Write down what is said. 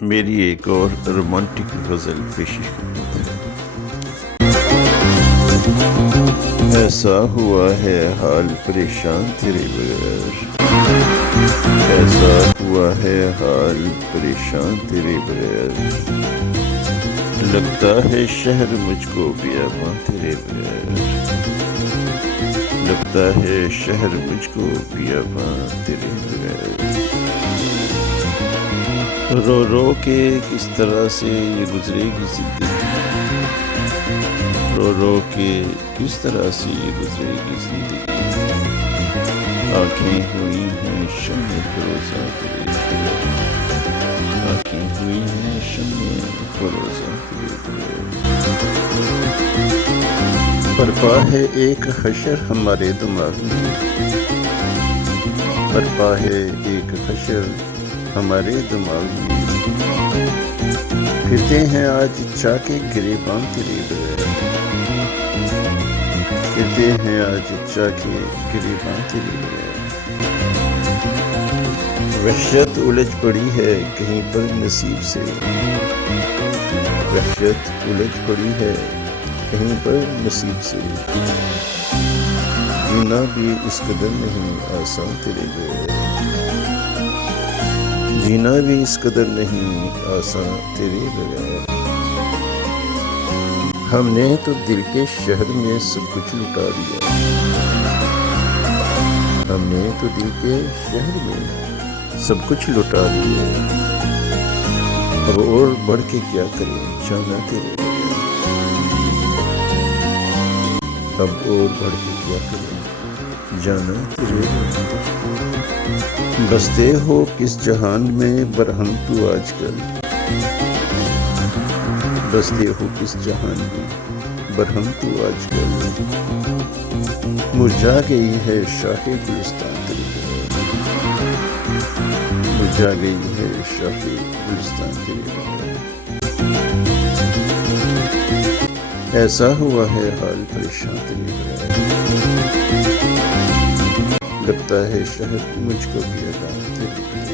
میری ایک اور رومانٹک غزل پیش خدمت ہے۔ ایسا ہوا ہے حال پریشان تیرے بغیر، ایسا ہوا ہے حال پریشان تیرے بغیر، لگتا ہے شہر مجھ کو بیاباں تیرے بغیر، لگتا ہے شہر مجھ کو بیاباں تیرے بغیر، رو رو کے کس طرح سے یہ گزرے گی زندگی، رو رو کے کس طرح سے یہ گزرے گی زندگی، آنکھیں ہوئی ہیں شمع فروزہ تیرے بغیر، آنکھیں ہوئی ہیں شمع فروزہ تیرے بغیر، برپا ہے ایک حشر ہمارے دماغ میں، برپا ہے ایک حشر ہمارے دماغ میں، پھرتے ہیں آج چاہ کے گریباں تیرے بغیر، پھرتے ہیں آج چاہ کے گریباں تیرے بغیر، وحشت الجھ پڑی ہے کہیں پر نصیب سے، وحشت الجھ پڑی ہے کہیں پر نصیب سے، جینا بھی اس قدر نہیں آسان تیرے بغیر، جینا بھی اس قدر نہیں آسان تیرے بغیر، ہم نے تو دل کے شہر میں سب کچھ لٹا دیا، ہم نے تو دل کے شہر میں سب کچھ لٹا دیا، اب اور بڑھ کے کیا کریں جانا تیرے بغیر، اب اور بڑھ کے کیا کریں جانا تیرے بغیر، بستے ہو کس جہان میں برہم تو آج کل، بستے ہو کس جہان میں برہم تو آج کل، مرجھا گئی ہے شاخ گلستان تیرے بغیر، مرجھا گئی ہے شاخ گلستان تیرے بغیر، ایسا ہوا ہے حال پریشان تیرے بغیر، لگتا ہے شہر مجھ کو بیاباں تیرے بغیر۔